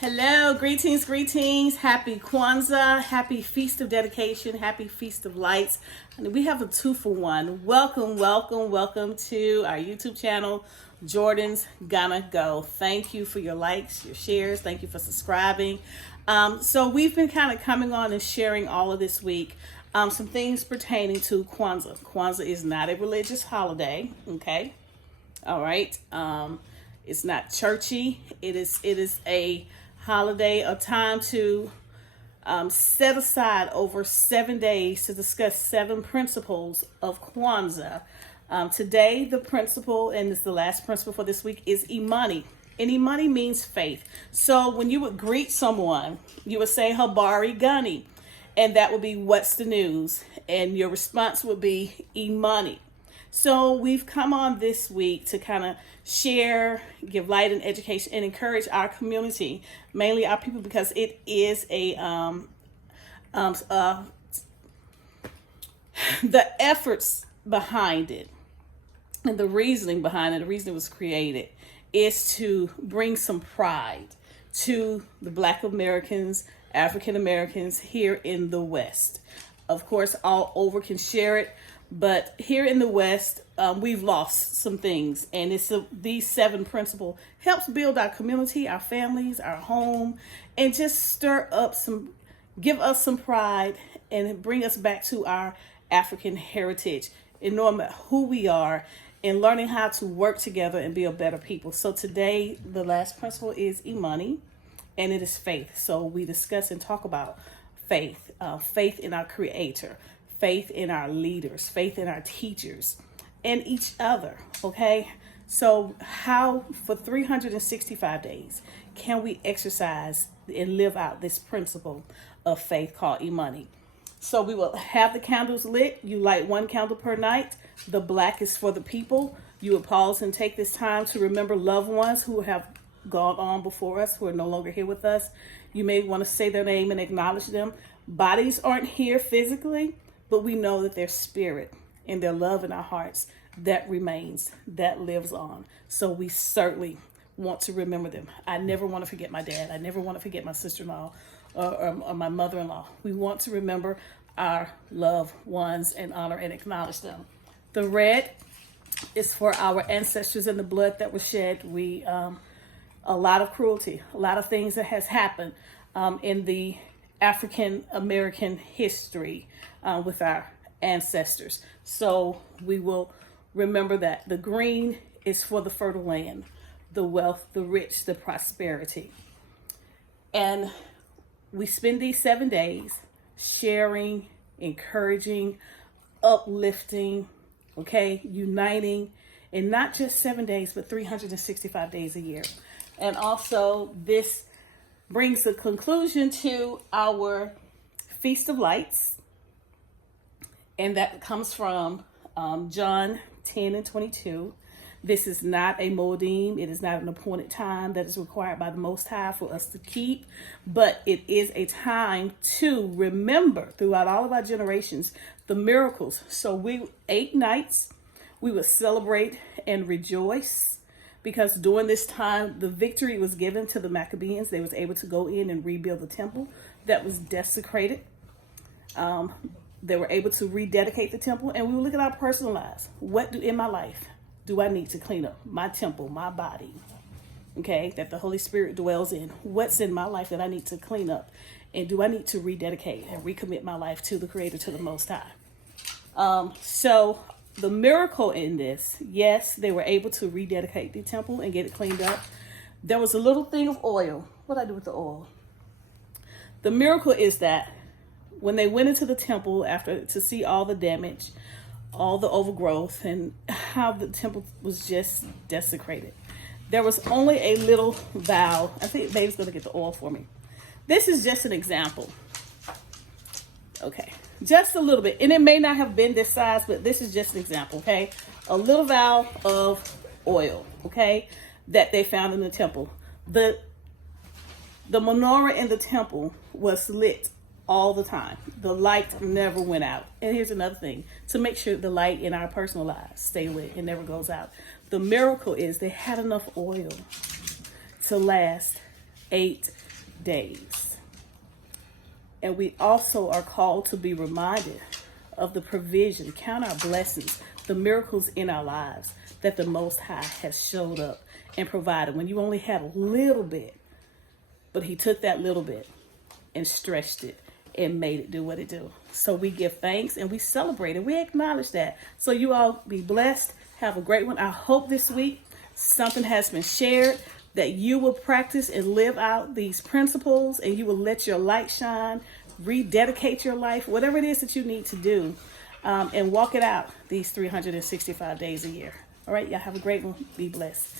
Hello, greetings, greetings. Happy Kwanzaa, happy Feast of Dedication, happy Feast of Lights. And we have a 2-for-1. Welcome, welcome, welcome to our YouTube channel, Jordan's Gonna Go. Thank you for your likes, your shares. Thank you for subscribing. So we've been kind of coming on and sharing all of this week some things pertaining to Kwanzaa. Kwanzaa is not a religious holiday, okay? All right. It's not churchy. It is a holiday, a time to set aside over 7 days to discuss 7 principles of Kwanzaa. Today, the principle, and it's the last principle for this week, is imani. And imani means faith. So when you would greet someone, you would say habari gani, and that would be what's the news, and your response would be imani. So we've come on this week to kind of share, give light and education, and encourage our community, mainly our people, because it is the efforts behind it and the reasoning behind it, the reason it was created, is to bring some pride to the Black Americans, African Americans here in the West. Of course, all over can share it. But here in the West, we've lost some things, and these 7 principles helps build our community, our families, our home, and just give us some pride and bring us back to our African heritage and knowing who we are and learning how to work together and be a better people. So today, the last principle is imani, and it is faith. So we discuss and talk about faith, faith in our Creator, faith in our leaders, faith in our teachers, and each other, okay? So how, for 365 days, can we exercise and live out this principle of faith called imani? So we will have the candles lit. You light 1 candle per night. The black is for the people. You would pause and take this time to remember loved ones who have gone on before us, who are no longer here with us. You may want to say their name and acknowledge them. Bodies aren't here physically, but we know that their spirit and their love in our hearts, that remains, that lives on. So we certainly want to remember them. I never want to forget my dad. I never want to forget my sister-in-law or my mother-in-law. We want to remember our loved ones and honor and acknowledge them. The red is for our ancestors and the blood that was shed. A lot of cruelty, a lot of things that has happened in the African American history with our ancestors. So we will remember that. The green is for the fertile land, the wealth, the rich, the prosperity. And we spend these 7 days sharing, encouraging, uplifting, okay, uniting, and not just 7 days, but 365 days a year. And also this brings the conclusion to our Feast of Lights, and that comes from John 10:22. This is not a moedim. It is not an appointed time that is required by the Most High for us to keep, but it is a time to remember throughout all of our generations the miracles. So 8 nights we would celebrate and rejoice, because during this time, the victory was given to the Maccabees. They was able to go in and rebuild the temple that was desecrated. They were able to rededicate the temple, and we will look at our personal lives. What in my life do I need to clean up? My temple, my body, okay, that the Holy Spirit dwells in. What's in my life that I need to clean up? And do I need to rededicate and recommit my life to the Creator, to the Most High? So the miracle in this, yes, they were able to rededicate the temple and get it cleaned up. There was a little thing of oil. What did I do with the oil? The miracle is that when they went into the temple to see all the damage, all the overgrowth, and how the temple was just desecrated, there was only a little vial. I think Babe's going to get the oil for me. This is just an example. Okay, just a little bit. And it may not have been this size, but this is just an example, okay? A little vial of oil, okay, that they found in the temple. The menorah in the temple was lit all the time. The light never went out. And here's another thing, to make sure the light in our personal lives stay lit, it never goes out. The miracle is they had enough oil to last 8 days. And we also are called to be reminded of the provision, count our blessings, the miracles in our lives that the Most High has showed up and provided. When you only had a little bit, but he took that little bit and stretched it and made it do what it do. So we give thanks and we celebrate and we acknowledge that. So you all be blessed. Have a great one. I hope this week something has been shared that you will practice and live out these principles, and you will let your light shine, rededicate your life, whatever it is that you need to do, and walk it out these 365 days a year. All right, y'all have a great one. Be blessed.